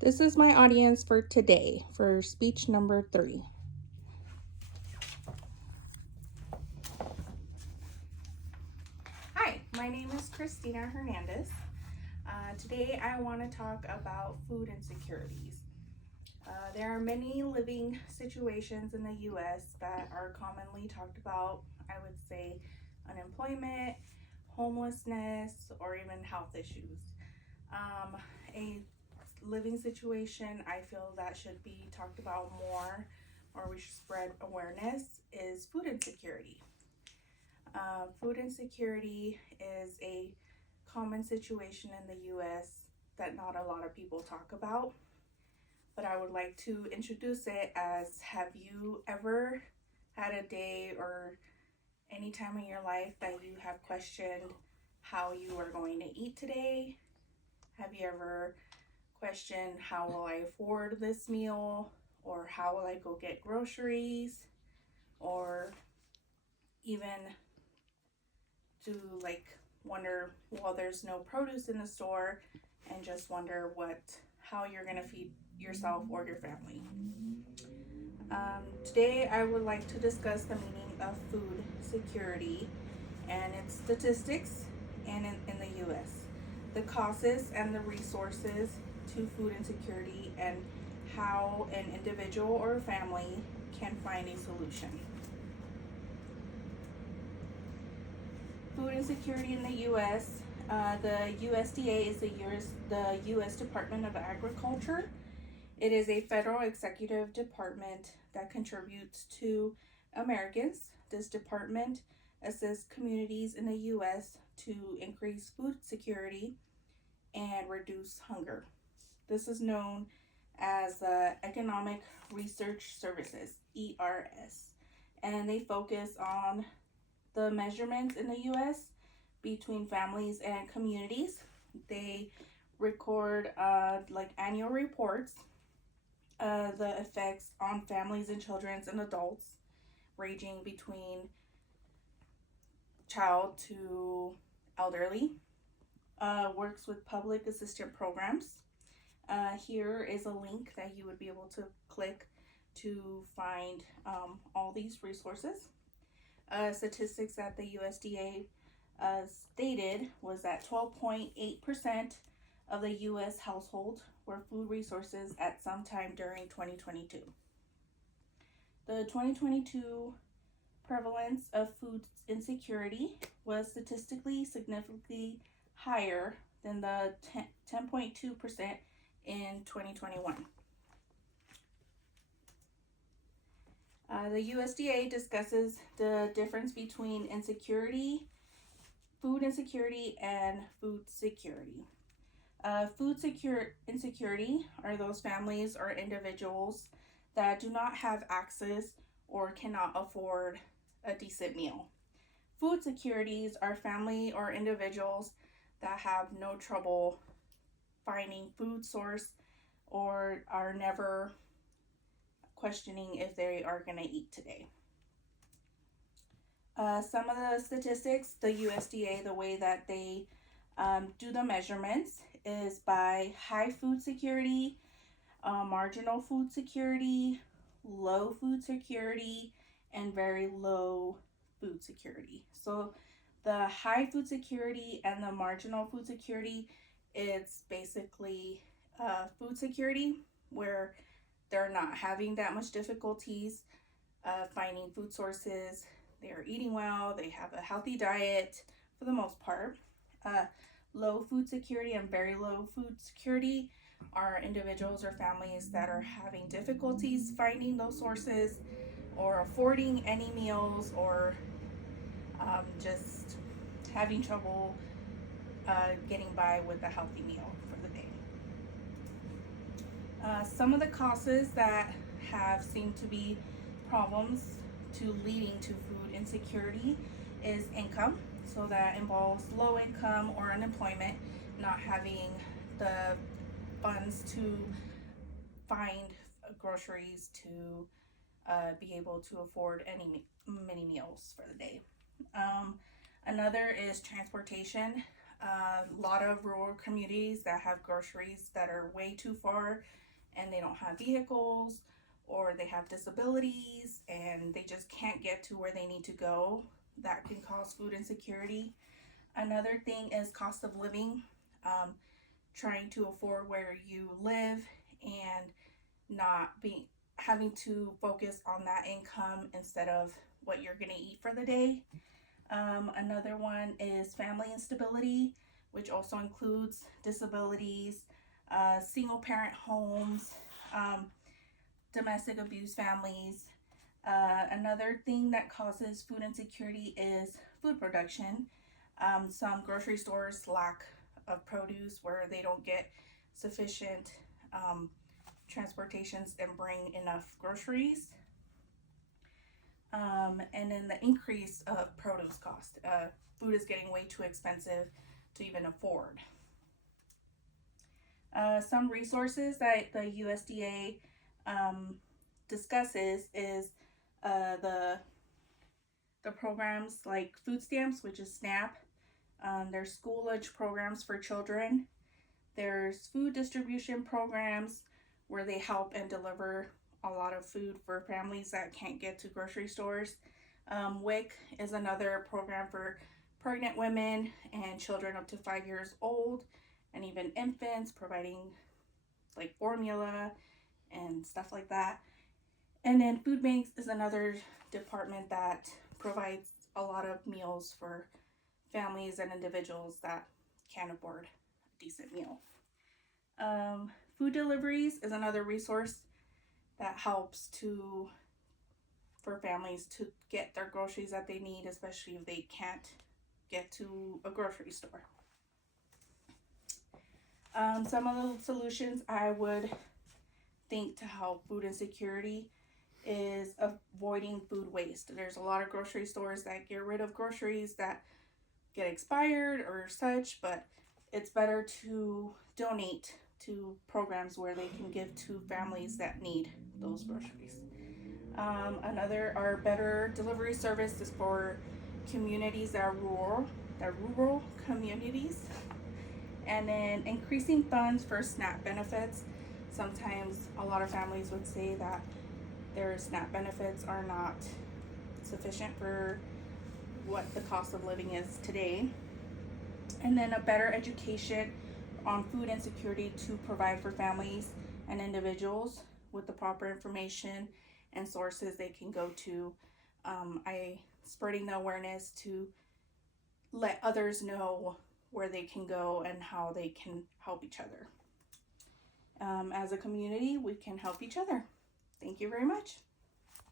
This is my audience for today for speech number 3. Hi, my name is Christina Hernandez. Today I want to talk about food insecurities. There are many living situations in the U.S. that are commonly talked about. I would say unemployment, homelessness, or even health issues. A living situation I feel that should be talked about more, or we should spread awareness, is food insecurity. Food insecurity is a common situation in the US that not a lot of people talk about, but I would like to introduce it as, have you ever had a day or any time in your life that you have questioned how you are going to eat today? Have you ever questioned, how will I afford this meal? Or how will I go get groceries? Or even to wonder, well, there's no produce in the store, and just wonder how you're gonna feed yourself or your family. Today I would like to discuss the meaning of food security and its statistics and in the US, the causes and the resources to food insecurity, and how an individual or a family can find a solution. Food insecurity in the U.S. The USDA is the U.S. Department of Agriculture. It is a federal executive department that contributes to Americans. This department assists communities in the U.S. to increase food security and reduce hunger. This is known as Economic Research Services, ERS, and they focus on the measurements in the U.S. between families and communities. They record annual reports, the effects on families and children and adults, ranging between child to elderly. Works with public assistance programs. Here is a link that you would be able to click to find all these resources. Statistics that the USDA stated was that 12.8% of the U.S. household were food resources at some time during 2022. The 2022 prevalence of food insecurity was statistically significantly higher than the 10.2% in 2021. The USDA discusses the difference between food insecurity, and food security. Food insecurity are those families or individuals that do not have access or cannot afford a decent meal. Food securities are family or individuals that have no trouble finding food source or are never questioning if they are going to eat today. Some of the statistics, the USDA, the way that they do the measurements is by high food security, marginal food security, low food security, and very low food security. So the high food security and the marginal food security, it's basically food security where they're not having that much difficulties finding food sources. They're eating well, they have a healthy diet for the most part. Low food security and very low food security are individuals or families that are having difficulties finding those sources or affording any meals, or just having trouble getting by with a healthy meal for the day. Some of the causes that have seemed to be problems to leading to food insecurity is income. So that involves low income or unemployment, not having the funds to find groceries to be able to afford many meals for the day. Another is transportation. A lot of rural communities that have groceries that are way too far and they don't have vehicles, or they have disabilities and they just can't get to where they need to go. That can cause food insecurity. Another thing is cost of living, trying to afford where you live and not being having to focus on that income instead of what you're going to eat for the day. Another one is family instability, which also includes disabilities, single parent homes, domestic abuse families. Another thing that causes food insecurity is food production. Some grocery stores lack of produce where they don't get sufficient transportations and bring enough groceries. And then the increase of produce cost. Food is getting way too expensive to even afford. Some resources that the USDA discusses is the programs like food stamps, which is SNAP. There's Schoolage programs for children. There's food distribution programs where they help and deliver a lot of food for families that can't get to grocery stores. WIC is another program for pregnant women and children up to 5 years old, and even infants, providing like formula and stuff like that. And then food banks is another department that provides a lot of meals for families and individuals that can't afford a decent meal. Food deliveries is another resource that helps for families to get their groceries that they need, especially if they can't get to a grocery store. Some of the solutions I would think to help food insecurity is avoiding food waste. There's a lot of grocery stores that get rid of groceries that get expired or such, but it's better to donate to programs where they can give to families that need those groceries. Another are better delivery services for communities that are rural communities. And then increasing funds for SNAP benefits. Sometimes a lot of families would say that their SNAP benefits are not sufficient for what the cost of living is today. And then a better education on food insecurity to provide for families and individuals with the proper information and sources they can go to. Spreading the awareness to let others know where they can go and how they can help each other. As a community, we can help each other. Thank you very much.